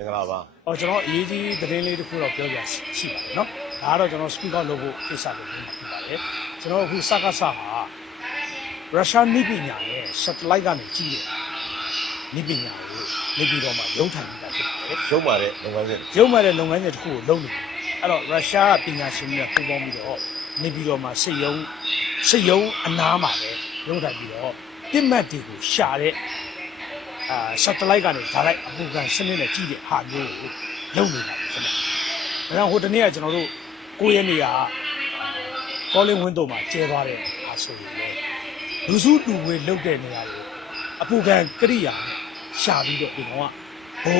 င်္ဂလာပါ ကျွန်တော်အရေးကြီးသတင်းလေးတစ်ခုတော့ပြောပြရှိပါတယ်နော်ဒါကတော့ကျွန်တော် speak out လုပ်ဖို့ကိစ္စလေးဖြစ်ပါတယ်ကျွန်တော်အခုစကားဆာဟာရုရှားနိပညာရဲ့ satellite ကနေကြည့်တယ်နိပညာကိုနေပြည်တော်မှာရုံးထိုင်နေတာဖြစ်ပါတယ် ရုံးပါတဲ့လုပ်ငန်းစဉ် ရုံးမှတဲ့လုပ်ငန်းစဉ်တစ်ခုကိုလုပ်နေတယ်အဲ့တော့ရုရှားပညာရှင်တွေကပူးပေါင်းပြီးတော့နေပြည်တော်မှာစိတ်ယုံအနားမှာပဲရုံးထိုင်ပြီးတော့တစ်မှတ်တွေကိုရှာတဲ့satellite ကနေဒါလိုက်အပူခံစနစ်နဲ့ကြည့်တဲ့ဟာမျိုးကိုလုပ်နေတာဖြစ်တယ်။ဒါကြောင့်ဟိုတနေ့ကကျွန်တော်တို့9ရက်နေ့ကကောလင်းဝင်းတို့မှာကျဲသွားတဲ့အားဆိုရင်လေလူစုလူဝေးလုပ်တဲ့နေရာတွေအပူခံကရိယာနဲ့ရှာပြီးတော့ဒီကောင်ကဘုံ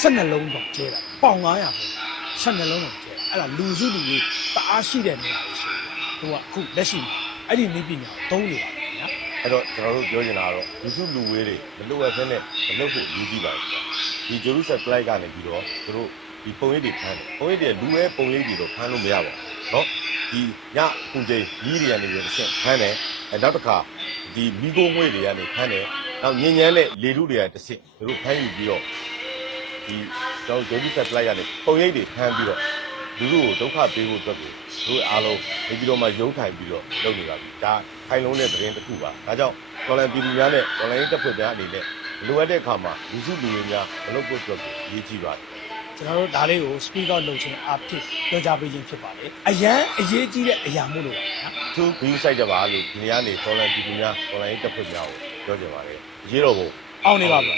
12လုံးတော့ကျဲတာပေါင်900ပဲ12လုံးတော့ကျဲတာအဲ့ဒါလူစုလူဝေးတအားရှိတဲ့နေရာတွေဆိုသူကအခုလက်ရှိမှာအဲ့ဒီနည်းပညာကိုသုံးနေတာပဲညာ အဲ့တော့ကျွန်တော်တို့ပြောချင်တာကတော့လူစုလူဝေးတွေမလုပ်ရဘဲနဲ့မလုပ်ဖို့ရည်ကြည့်ပါဘူးဒီဂျေရုဆလမ်ကနေပြီးတော့သူတို့ဒီပုံရိပ်တွေဖမ်းတယ်ပုံရိပ်တွေလူရဲပုံရိပ်တွေတော့ဖမ်းလို့မရပါဘူးเนาะဒီညအခုချိန်ကြီးတွေကနေပြီးတော့ဆက်ဖမ်းတယ်နောက်တစ်ခါဒီမိโกငွေတွေကနေဖမ်းတယ်နောက်ညဉ့်ညမ်းတဲ့လေထုတွေကတစ်ဆက်သူတို့ဖမ်းယူပြီးတော့ဒီကျွန်တော်ဂျေရုဆလမ်ကနေပုံရိပ်တွေဖမ်းပြီးတော့လူတို့ကိုဒုက္ခပေးဖို့အတွက်ကိုတို့အားလုံးနေပြီးတော့မှရုံးထိုင်ပြီးတော့လုပ်နေပါပြီဒါခိုင်လုံးတဲ့သတင်းတစ်ခုပါဒါကြောင့်တော်လန်ပြည်သူများနဲ့တော်လန်ရေးတပ်ဖွဲ့များအနေနဲ့လိုအပ်တဲ့အခါမှာလူစုလူဝေးများမလုပ်ဖို့အတွက်ကိုရည်ကြည်ပါတယ် ကျွန်တော်တို့ဒါလေးကို speak out လုပ်ခြင်းအဖြစ်ပြောကြားပေးခြင်းဖြစ်ပါတယ်အရန်အရေးကြီးတဲ့အရာမို့လို့ပါဗျာ သူဘီယူဆိုင်ကြပါလို့ဒီနေရာနေတော်လန်ပြည်သူများတော်လန်ရေးတပ်ဖွဲ့များကိုပြောကြပါတယ်ရေးတော့ဘုံ အောင်နေပါဗျာ